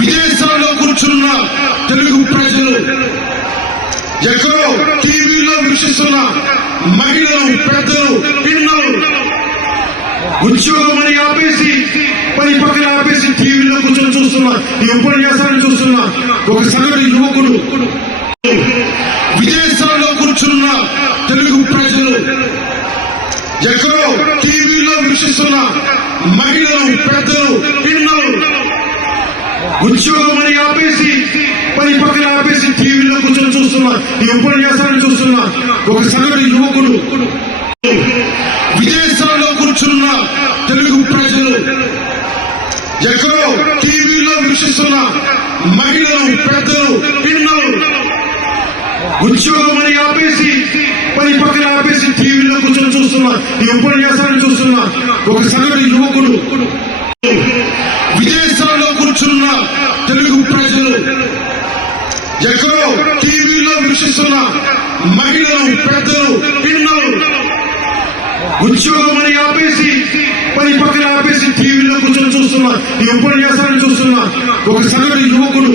విదేశాల్లో కూర్చున్న తెలుగు ప్రజలు, ఎక్కడో టీవీలో వీక్షిస్తున్న మహిళలు, పెద్దలు, పిల్లలు ఉద్యోగం అని ఆపేసి పని పక్కన ఆపేసి టీవీలో కూర్చొని చూస్తున్న ఈ ఉపన్యాసాన్ని చూస్తున్న ఒక సగటు యువకుడు, విదేశాల్లో కూర్చున్న తెలుగు ప్రజలు, ఎక్కడో టీవీలో వీక్షిస్తున్న మహిళలు, పెద్దలు, పిల్లలు ఉద్యోగం అని ఆపేసి పని పక్కన ఆపేసి టీవీలో కూర్చొని చూస్తున్న ఈ ఉపన్యాసాన్ని చూస్తున్న ఒక సగటు యువకుడు, విదేశాల్లో కూర్చున్న తెలుగు ప్రజలు, ఎక్కడో టీవీలో వీక్షిస్తున్న మహిళలు, పెద్దలు, పిల్లలు ఉద్యోగం అని ఆపేసి పని పక్కన ఆపేసి టీవీలో కూర్చొని చూస్తున్న ఈ ఉపన్యాసాన్ని చూస్తున్న ఒక సగటు యువకుడు, విదేశాల్లో కూర్చున్న తెలుగు ప్రజలు, ఎక్కడో టీవీలో వీక్షిస్తున్న మహిళలు, పెద్దలు, పిల్లలు ఉద్యోగం అని ఆపేసి పని పక్కన ఆపేసి టీవీలో కూర్చొని చూస్తున్న ఈ ఉపన్యాసాన్ని చూస్తున్న ఒక సగటు యువకుడు,